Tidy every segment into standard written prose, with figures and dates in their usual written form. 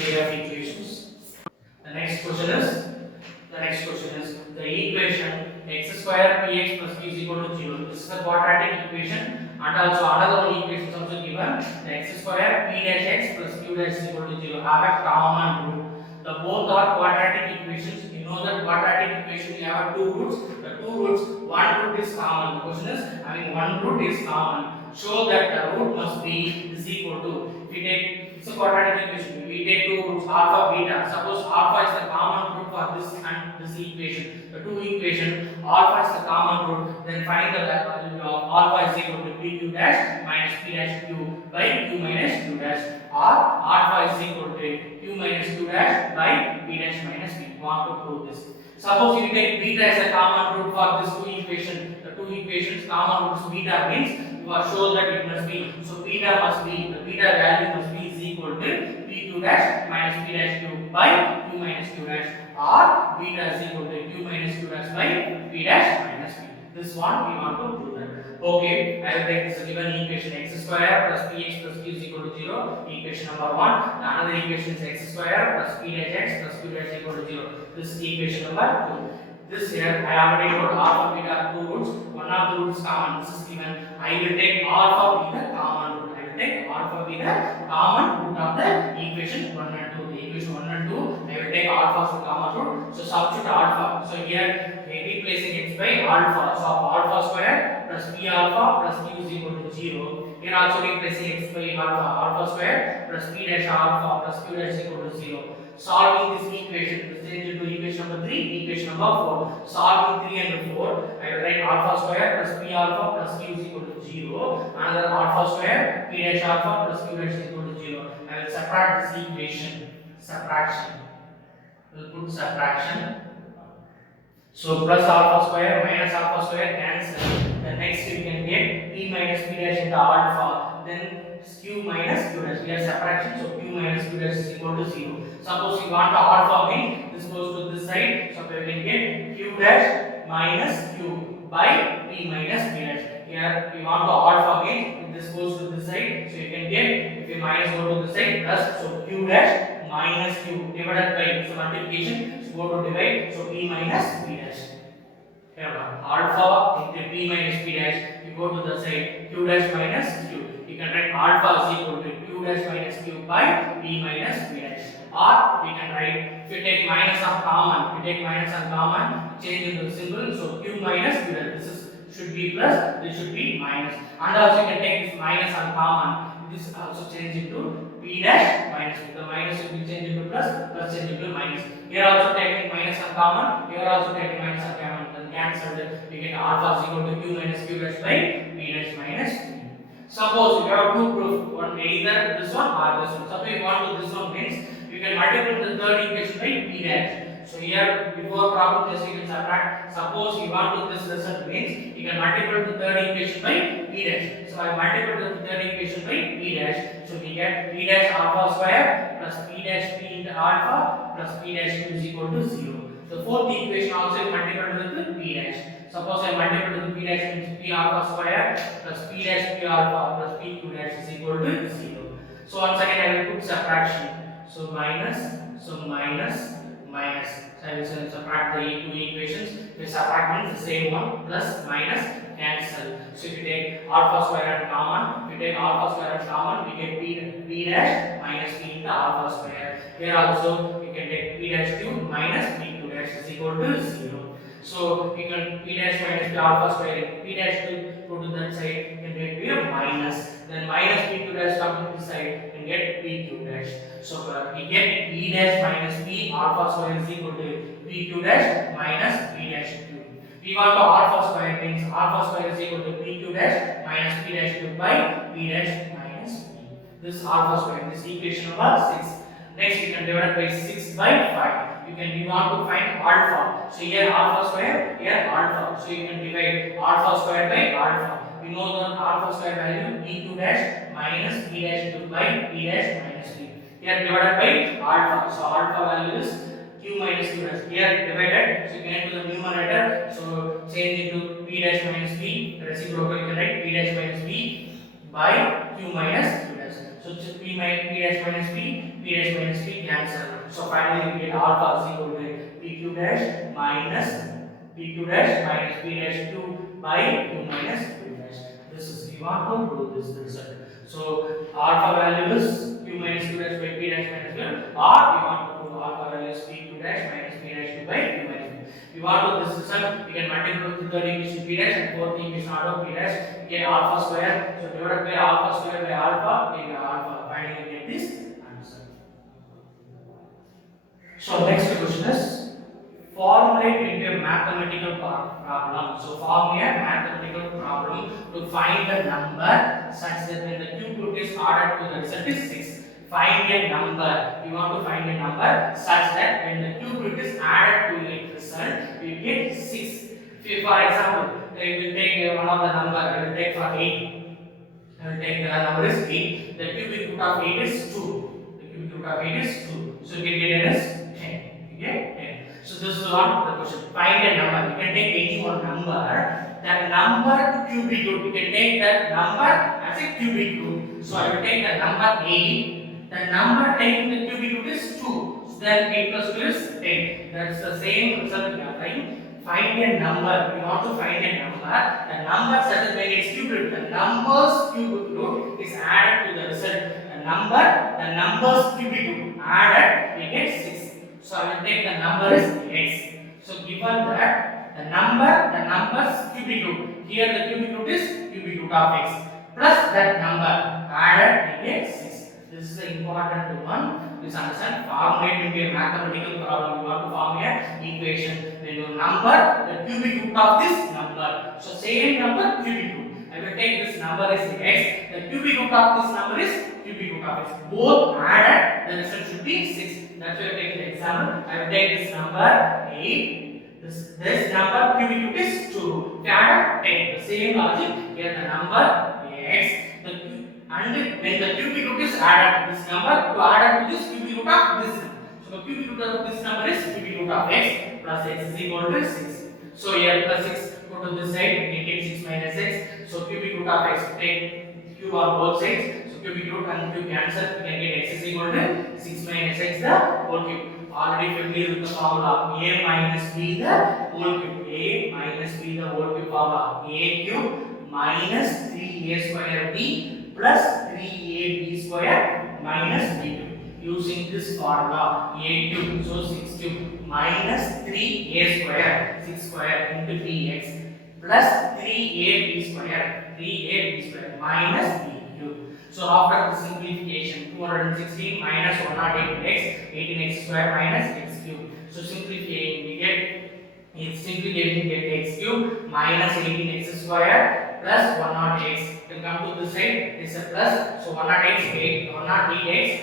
pair of equations. The next question is the equation x square px plus q is equal to 0. This is a quadratic equation, and also another one equation is also given. The x square p dash x plus q dash is equal to 0 have a common root. The both are quadratic equations. You know that quadratic equation we have two roots. The two roots, one root is common. The question is having one root is common. Show that the root must be is equal to. If we take it's a quadratic equation. We take two roots alpha beta. Suppose alpha is the common root for this and this equation. The two equation alpha is the common root. Then find the value of alpha is equal to pq dash minus p dash q by q minus q dash, or alpha is equal to q minus q dash by p dash minus p. We want to prove this. Suppose you take beta as a common root for this two equation. The two equations common roots beta means you are sure that it must be. So beta must be the beta value must be is equal to pq dash minus p dash q by q minus q dash, or beta is equal to q minus q dash by p dash minus p. This one we want to prove that. Okay, I will take this given equation x square plus px plus q is equal to 0. Equation number 1. The another equation is x square plus p dash x plus q dash equal to 0. This is equation number 2. This here I already told alpha beta two roots. One of the roots common. This is given. I will take alpha be the common root. I will take alpha be the common root of the equation 1 and 2. The equation 1 and 2, I will take alpha as the common root. So substitute alpha. So here replacing x by alpha. So alpha square plus p alpha plus q is equal to 0. Here also replacing x by alpha square plus p dash alpha plus q dash is equal to 0. Solving this equation, change into equation number 3, equation number 4. Solving 3 and 4, I will write alpha square plus p alpha plus q is equal to 0. Another alpha square p dash alpha plus q dash is equal to 0. I will subtract this equation. Subtraction. We will put subtraction. So plus alpha square minus alpha square cancel. The next we can get p minus p dash into alpha. Then q minus q dash. We have subtraction, so q minus q dash is equal to 0. Suppose you want the alpha means this goes to this side, so we can get q dash minus q by p minus p dash. Here we want the alpha means this goes to this side, so you can get if you minus go to this side plus, so q dash minus q divided by, so multiplication, so go to divide, so p minus p dash. Here alpha into p minus p dash, you go to the side q dash minus q. You can write alpha is equal to q dash minus q by p minus p dash. Or we can write, if you take minus of common, change into the symbol, so q minus q dash. This is should be plus, this should be minus. And also you can take this minus and common. This also change into p dash minus. The minus will be changed into plus, plus change into minus. Here also taking minus and common, here also taking minus and common. Then cancel it. We get alpha is equal to q minus q dash by p dash minus p. Suppose you have two proof, one either this one or this one. Suppose you want to this one means you can multiply the third equation by p dash. So here before problem just you can subtract. Suppose you want to this result means you can multiply the third equation by p dash. So I multiply the third equation by p dash. So we get p dash alpha square plus p dash p into alpha plus p dash q is equal to 0. The fourth equation also multiplied with p dash. Suppose I multiply with p dash means p alpha square plus p dash p alpha plus p q dash is equal to 0. So once again I will put subtraction. So minus, minus. So I will subtract the two equations. We subtract means the same one, plus minus cancel. So if you take alpha square and common, we get p dash minus p into alpha square. Here also we can take p dash q minus p q dash is equal to 0. So we can p dash minus p alpha square, p dash to go to that side, you can get p minus. Then minus p q dash come to this side and get p q dash. So we get p dash minus p alpha square is equal to p q dash minus p dash q. We want the alpha square means alpha square is equal to p q dash minus p dash q by p dash minus p. This is alpha square. This is equation number 6. Next we can divide by 6 by 5. We want to find alpha. So here alpha square, here alpha. So you can divide alpha square by alpha. We know the alpha square value p2 dash minus p dash 2 by p dash minus p. Here divided by alpha. So alpha value is q minus q dash. Here divided. So you can add to the numerator. So change into p dash minus p. Reciprocal you can write p dash minus p by q minus q dash. So p dash minus p dash minus p finally we get alpha is equal to PQ dash minus PQ dash minus P dash Q by Q minus P dash. This is we want to prove this result. So alpha value is Q minus Q dash by P dash minus Q, or we want to prove alpha value is PQ dash minus P dash Q by Q minus Q. We want to this result, we can multiply with the third equation P dash and fourth equation out of P dash, get alpha square. So divided by alpha square by alpha, we get alpha. Finally we get this answer. So next question is formulate into a mathematical problem. So form a mathematical problem to find the number such that when the cube root is added to the result is 6. Find a number. You want to find a number such that when the cube root is added to its result, we get 6. For example, we will take one of the number. I will take for 8. I will take the number is 8. The cubic root of 8 is 2. The cubic root of 8 is 2. So you can get it as 10. Okay? 10. So this is one the question. Find a number. You can take any one number. That number cubic root. You can take that number as a cubic root. So I will take the number 8. The number taking the cubic root is 2. So then 8 plus 2 is 10. That's the same result we are trying. Find a number. We want to find a number. The number such that when it's cubic root, the number's cubic root is added to the result. The number's cubic root added, we get 6. So I will take the number is x. So given that the number's cubic root. Here the cubic root is cubic root of x plus that number added, we get 6. This is the important one. Please understand. Formulate into a mathematical problem. You want to form a equation. When you number the cubic root of this number. So same number cubic root. I will take this number as x. The cubic root of this number is cubic root of x. Both added, the result should be 6. That's why I take the example. I will take this number 8. This number cubic root is 2. Add 10. The same logic. Here the number x. And when the cubic root is added, this number to add to this cubic root of this. So the cubic root of this number is cubic root of x plus x is equal to 6. So here plus 6 go to this side, we get 6 minus x. So cubic root of x, take cube on both sides. So cubic root and cube cancel, we can get x is equal to 6 minus x the whole cube. Already familiar with the formula a minus b the whole cube. A minus b the whole cube formula. A cube minus 3a square b plus 3ab square minus b cube. Using this formula, a cube, so 6 cube minus 3a square, 6 square into 3x plus 3ab square minus b cube. So after the simplification, 216 minus 108x, 18x square minus x cube. So simplifying, we get x cube minus 18x square plus 108x. Then come to this side, this is a plus, so 108x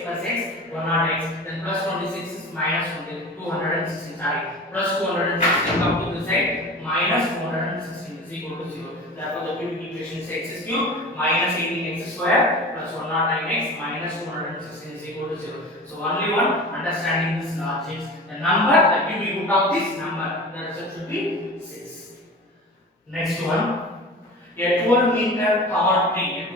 plus x, 108x. Then plus 26 is minus 216, sorry, plus 216. Come to this side, minus 216 is equal to 0. Therefore, the cubic equation is x cube minus 18x square plus 109x minus 216 is equal to 0. So only one understanding this logic. The number, the cubic root of this number, the result should be 6. Next one. A 12 meter tall tree,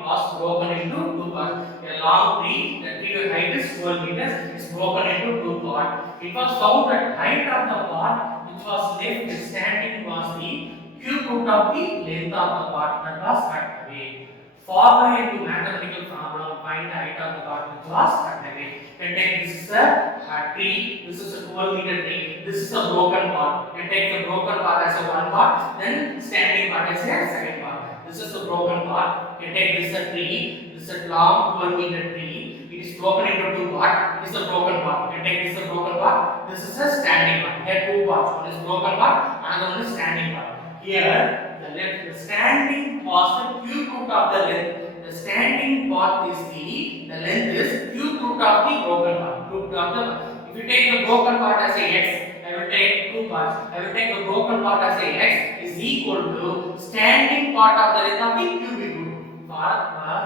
was broken into two parts. A long tree, the tree height is 12 meters, is broken into two parts. It was found that height of the part which was left standing was the cube root of the length of the part that was cut away. Formula into mathematical problem, find the height of the part which was cut away. And take this is a tree, this is a 12 meter tree, this is a broken part. And take the broken part as a one part, then standing part as a second part. This is the broken part. And take this a tree, this is a long 12 meter tree. It is broken into two parts. This is a broken part. And take this a broken part. This is a standing part. Here two parts. One is broken part, another one is standing part. Here the standing was the cube root of the length. The standing part is the length is cube root of the broken part. If you take the broken part as a x, I will take two parts. I will take the broken part as a x is equal to standing part of the length of the cubic root. Part was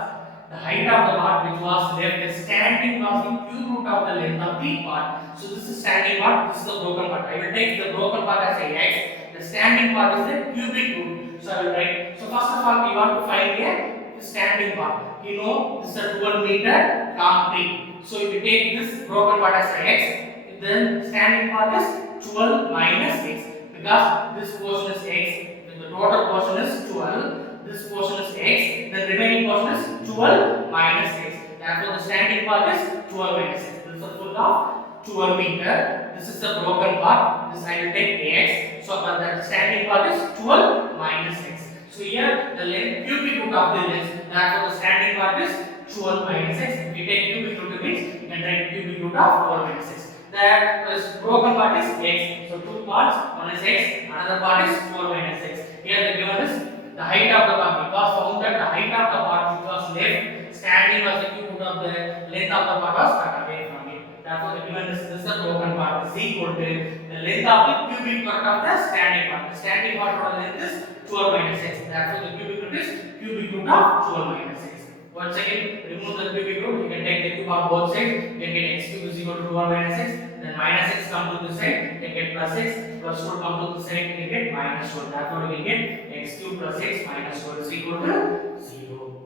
the height of the part which was left. The standing was the cube root of the length of the part. So this is standing part. This is the broken part. I will take the broken part as a x. The standing part is the cubic root. So I will write. So first of all, we want to find a standing part. You know, this is a 12 meter long tree. So if you take this broken part as x, then standing part is 12 minus x, because this portion is x, then the total portion is 12, this portion is x, the remaining portion is 12 minus x. Therefore the standing part is 12 minus x. This is the full of 12 meter. This is the broken part. This I will take x. So the standing part is 12 minus x. So here the length cubic root of the length. Therefore the standing part is 12 minus x. If we take cubic root means you can write cubic root of 12 minus x. The broken part is x. So two parts, one is x, another part is 12 minus x. Here the given is the height of the part. Because found that the height of the part which was left standing was the cube root of the length of the part was cut away from it. Therefore the given is this is the broken part is equal to the length of the cubic part of the standing part. The standing part of the length is 12 minus x. Therefore the cubic root is cubic root of 12 minus x. Once again, remove the cubic root. You can take the cube on both sides. You can get x cube is equal to 1 minus x. Then minus x come to this side. You can get plus x. Plus 4 come to this side. You can get minus 4. Therefore, we can get x cube plus x minus 4 is equal to 0.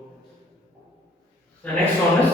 The next one is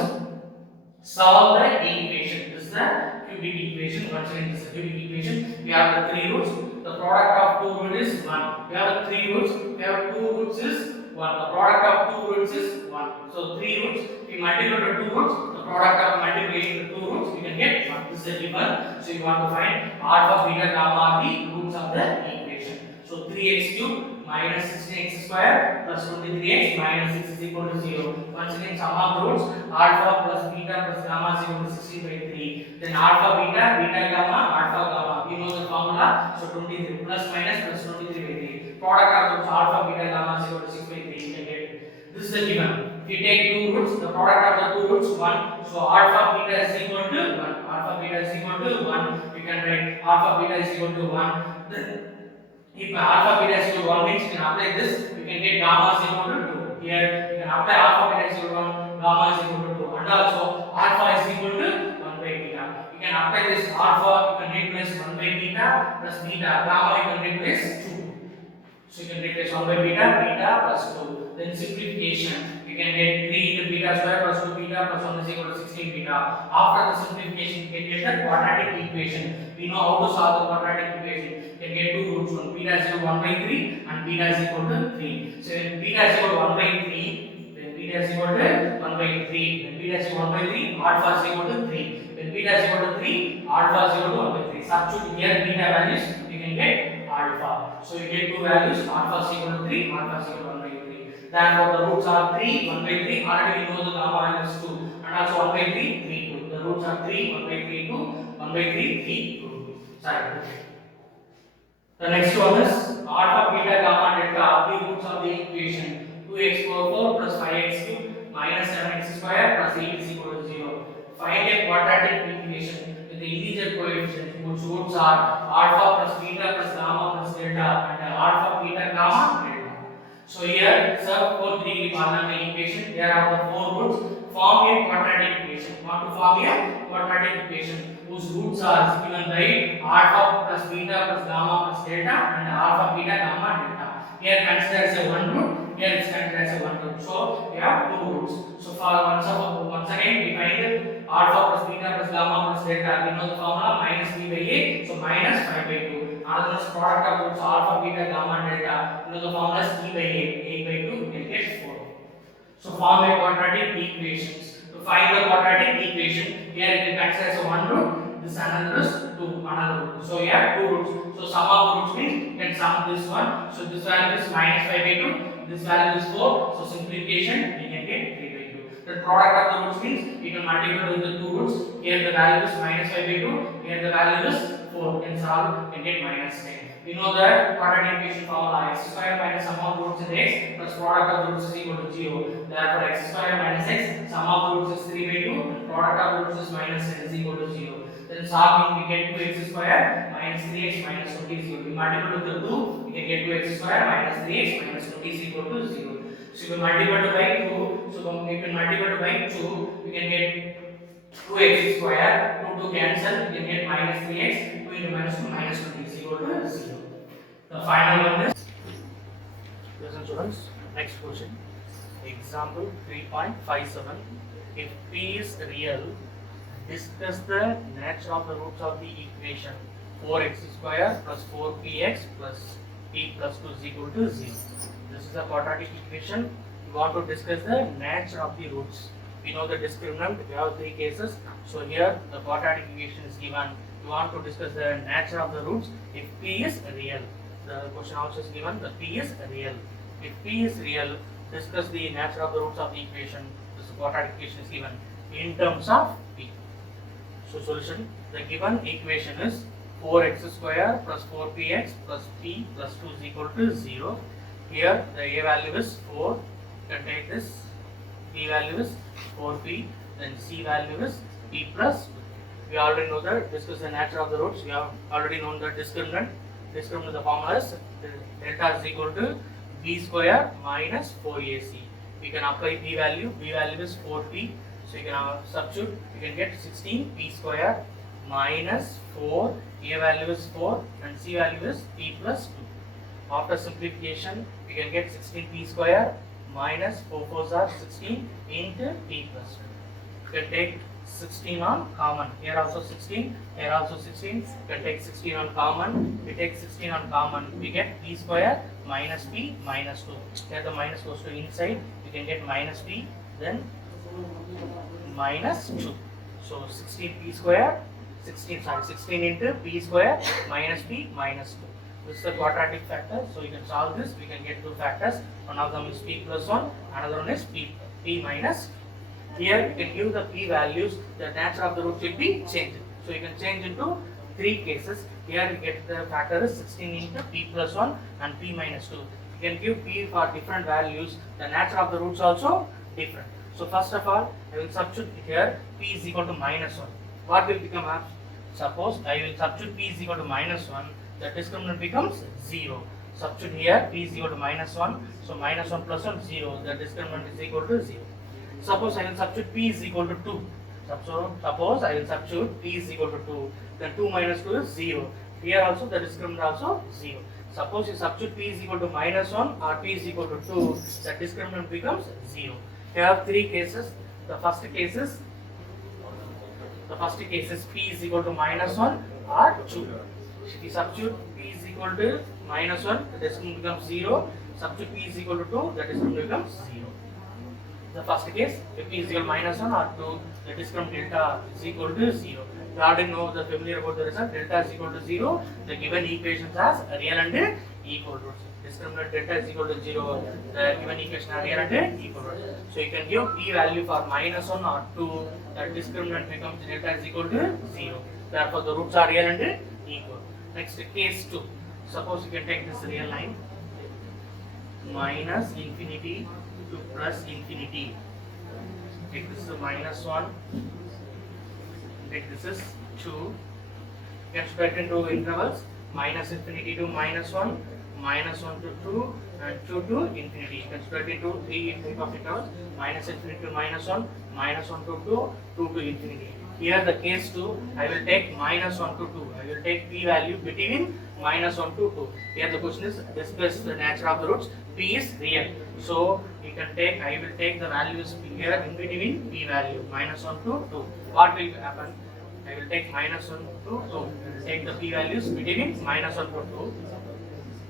solve the equation. This is the cubic equation. Once again, this is the cubic equation. We have the three roots. The product of two roots is 1. We have the three roots. We have two roots is 1. The product of two roots is 1. So three roots. If we multiply the two roots, the product of multiplication the two roots, we can get 1. This is a given. So you want to find alpha, beta, gamma are the roots of the equation. So 3x cube minus 16x square plus 23x minus 6 is equal to 0. Once again, sum of the roots alpha plus beta plus gamma is equal to 16 by 3. Then alpha, beta, beta, gamma, alpha, gamma. We know the formula. So 23 plus minus plus 23 by 3. Product of roots alpha, beta, gamma is equal to 6 by 3. You can get this is the given. If you take two roots, the product of the two roots 1. So alpha, beta is equal to 1. Alpha, beta is equal to 1. You can write alpha, beta is equal to 1. Then if alpha beta is equal to 1 means you can apply this, you can get gamma is equal to 2. Here you can apply alpha beta is equal to 1, gamma is equal to 2, and also alpha is equal to 1 by beta. You can apply this alpha, you can replace 1 by beta plus beta, gamma you can replace 2. So you can replace 1 by beta, beta plus 2. Then simplification, you can get 3 into beta square plus 2 beta plus 1 is equal to 16 beta. After the simplification, you can get the quadratic equation. We know how to solve the quadratic equation. You can get two roots, one beta is equal to 1 by 3 and beta is equal to 3. So when beta is equal to 1 by 3, then beta is equal to 1 by 3. When beta is equal to 1 by 3, alpha is equal to 3. When beta is equal to 3, alpha is equal to 1 by 3. Substitute here beta values, you can get alpha. So you get two values, alpha is equal to 3, alpha is equal to 1 by 3. Therefore the roots are 3, 1 by 3. Already we know the gamma value is 2. And also 1 by 3, 3, 2. The roots are 3, 1 by 3, 2, 1 by 3, 3, 2. Sorry. The next one is alpha, beta, gamma, delta are the roots of the equation. 2x power 4 plus 5x cube minus 7x square plus 8 is equal to 0. Find a quadratic equation with the integer coefficients whose roots are alpha plus beta plus gamma plus delta and alpha, beta, gamma, delta. So here, sub 4 degree polynomial equation. There are the four roots. Form a quadratic equation. Want to form a quadratic equation whose roots are given by alpha plus beta plus gamma plus delta and alpha, beta, gamma, delta. Here consider as a one root. Here it's considered as a one root. So we have two roots. So for once again we find alpha plus beta plus gamma plus delta. We know the formula minus b by a. So minus 5 by 2. Another is product of roots alpha, beta, gamma, delta. You know the formula is e by a. A by 2 will get 4. So form a quadratic equations. To find the quadratic equation, here it is considered as a one root. This another is two another root. So we have two roots. So sum of the roots means you can sum this one. So this value is minus 5 by 2. This value is 4. So simplification we can get 3 by 2. The product of the roots means you can multiply with the two roots. Here the value is minus 5 by 2. Here the value is 4. You can solve, you can get minus 10. We know that quadratic equation formula x square minus sum of roots in x plus product of the roots is equal to 0. Therefore x square minus x, sum of roots is 3 by 2 and product of roots is minus 10 is equal to 0. Then solving we get 2x square minus 3x minus 20 is equal to, we multiply with the 2, we can get 2x square minus 3x minus 20 is equal to 0. So if we multiply by 2, so we can multiply by 2, we can get 2x square, 2 cancel, we can get minus 3x, 2 into minus 2 minus 20 is equal to 0. The final one is, listen students, next question. Example 3.57. If P is real, discuss the nature of the roots of the equation 4x square plus 4px plus p plus 2 is equal to 0. This is a quadratic equation. We want to discuss the nature of the roots. We know the discriminant, we have three cases. So here the quadratic equation is given. We want to discuss the nature of the roots if p is real. The question also is given, the p is real. If p is real, discuss the nature of the roots of the equation. This quadratic equation is given in terms of p. So solution, the given equation is 4x square plus 4px plus p plus 2 is equal to 0. Here the a value is 4. You can take this. B value is 4p. Then c value is p plus 2. We already know that. Discuss the nature of the roots. We have already known the discriminant. Discriminant, the formula is delta is equal to b square minus 4ac. We can apply b value. B value is 4p. So you can substitute. You can get 16p square minus 4. A value is 4 and c value is p plus 2. After simplification, we can get 16p square minus 4 4s are 16 into p plus 2. You can take 16 on common. Here also 16, here also 16. You can take 16 on common. We take 16 on common. We get p square minus p minus 2. Here the minus goes to inside. You can get minus p, then minus 2. So 16p square, 16 into p square minus p minus 2. This is the quadratic factor. So you can solve this. We can get two factors. One of them is p plus 1, another one is p minus 2. Here you can give the p values, the nature of the root will be changed. So you can change into three cases. Here you get the factor is 16 into p plus 1 and p minus 2. You can give p for different values. The nature of the roots also different. So first of all, I will substitute here p is equal to minus 1. What will become up? Suppose I will substitute p is equal to minus 1. The discriminant becomes 0. Substitute here p is equal to minus 1. So minus 1 plus 1 0. The discriminant is equal to 0. Suppose I will substitute p is equal to 2. Suppose I will substitute p is equal to 2. Then 2 minus 2 is 0. Here also the discriminant also 0. Suppose you substitute p is equal to minus 1 or p is equal to 2. The discriminant becomes 0. Here have three cases. The first case is p is equal to minus 1 or 2. If you substitute p is equal to minus 1, the discriminant becomes 0. Substitute p is equal to 2, the discriminant becomes 0. The first case, if p is equal to minus 1 or 2, the discriminant delta is equal to 0. You already know the familiar about the result. Delta is equal to 0. The given equations has real and equal roots. Discriminant delta is equal to 0. The given equation are real and equal roots. So you can give p value for minus 1 or 2. The discriminant becomes delta is equal to 0. Therefore the roots are real and equal. Next case 2. Suppose you can take this real line minus infinity to plus infinity. Take this is minus 1. Take this is 2. You can split into intervals minus infinity to minus 1, minus 1 to 2, and 2 to infinity. You can split into three type of intervals minus infinity to minus 1, minus 1 to 2, 2 to infinity. Here the case 2, I will take minus 1 to 2. I will take p value between minus 1 to 2. Here the question is discuss the nature of the roots. P is real. So you can take, I will take the values here in between p value minus 1 to 2. What will happen? I will take minus 1 to 2. Take the p values between minus 1 to 2.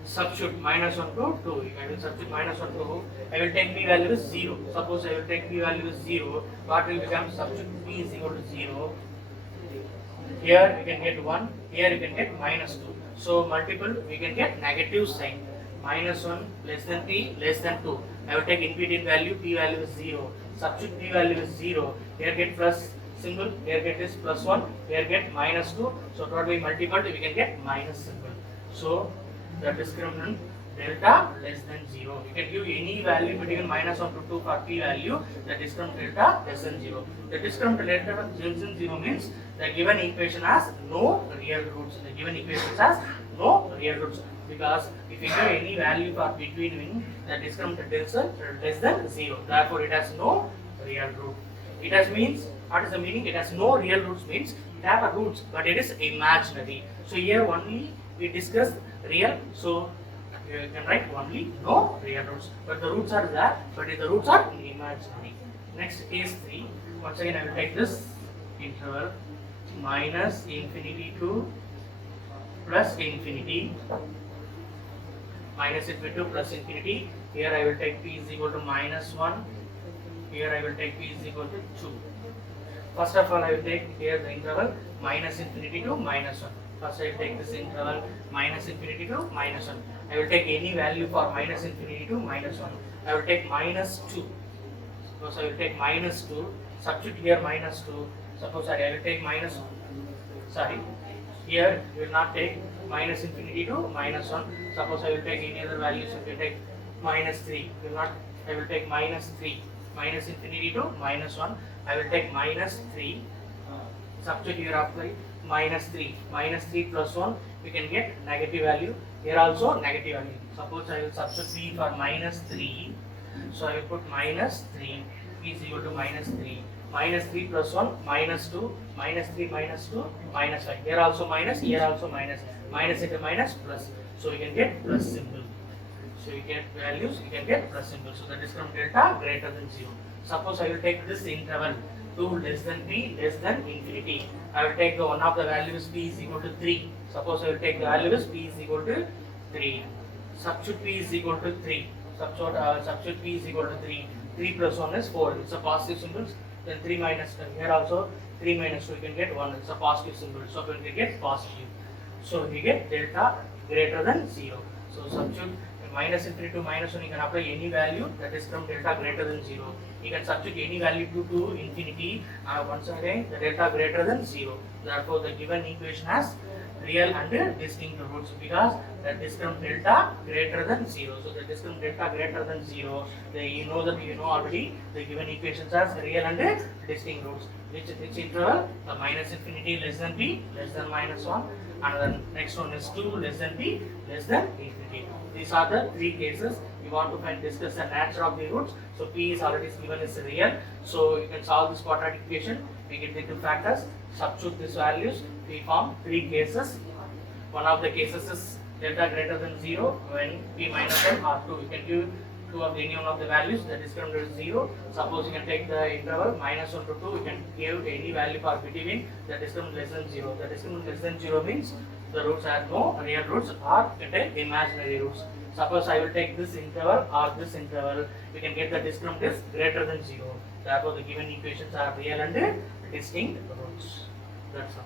Substitute minus 1 to 2. I will substitute minus 1 to 2. I will take p value is 0. Suppose I will take p value is 0. What will become? Substitute p is equal to 0. Here you can get 1. Here you can get minus 2. So multiple we can get negative sign. Minus 1 less than p less than 2. I will take in between value, p value is 0. Substitute p value is 0. Here get plus symbol, here get is plus 1, here get minus 2. So totally multiplied we can get minus symbol. So the discriminant delta less than 0. You can give any value between minus 1 to 2 for p value. The discriminant delta less than 0. The discriminant delta less than 0 means the given equation has no real roots. The given equation has no real roots. Because if you give any value for between, the discriminant delta less than 0. Therefore it has no real root. It has means, what is the meaning? It has no real roots means it have a roots but it is imaginary. So here only we discuss real, so you can write only no real roots. But the roots are there, but the roots are imaginary. Next case 3. Once again I will take this interval minus infinity to plus infinity, minus infinity to plus infinity. Here I will take p is equal to minus 1. Here I will take p is equal to 2. First of all, I will take here the interval minus infinity to minus 1. First, I will take this interval minus infinity to minus 1. I will take any value for minus infinity to minus 1. I will take minus 2. Suppose I will take minus 2. Substitute here minus 2. Suppose I will take minus. Sorry. Here you will not take minus infinity to minus 1. Suppose I will take any other values. If you take minus 3, will not. I will take minus 3. Minus infinity to minus 1. I will take minus 3. Substitute here after minus 3. Minus 3 plus 1, we can get negative value. Here also negative value. Suppose I will substitute p for minus 3. So I will put minus 3. P is equal to minus 3. Minus 3 plus 1, minus 2. Minus 3 minus 2, minus 5. Here also minus, here also minus. Minus into minus plus. So you can get plus symbol. So you get values, you can get plus symbol. So that is from delta greater than 0. Suppose I will take this interval 2 less than p less than infinity. I will take the one of the values p is equal to 3. Suppose I will take the value is p is equal to 3. Substitute p is equal to 3. Substitute p is equal to 3. 3 plus 1 is 4. It's a positive symbol. Then 3 minus 10. Here also 3 minus 2, you can get 1. It's a positive symbol. So we will get positive. So we get delta greater than 0. So substitute minus infinity to minus 1, you can apply any value that is from delta greater than 0. You can substitute any value to infinity. Once again, the delta greater than 0. Therefore, the given equation has real and distinct roots because that is from delta greater than 0. So that is from delta greater than 0. You know already the given equations has real and distinct roots. Which interval? The minus infinity less than p less than minus 1, and the next one is 2 less than p less than infinity. These are the three cases. You want to discuss the nature of the roots. So p is already given as real. So you can solve this quadratic equation. We get the two factors. Substitute these values. We form three cases. One of the cases is delta greater than 0 when p minus 1 or 2. You can give two of any one of the values that is from 0. Suppose you can take the interval minus 1 to 2. You can give any value for between that is from less than 0. That is from less than 0 means the roots have no real roots or contain imaginary roots. Suppose I will take this interval or this interval, we can get the discrete is greater than 0. Therefore, the given equations are real and distinct roots. That's all.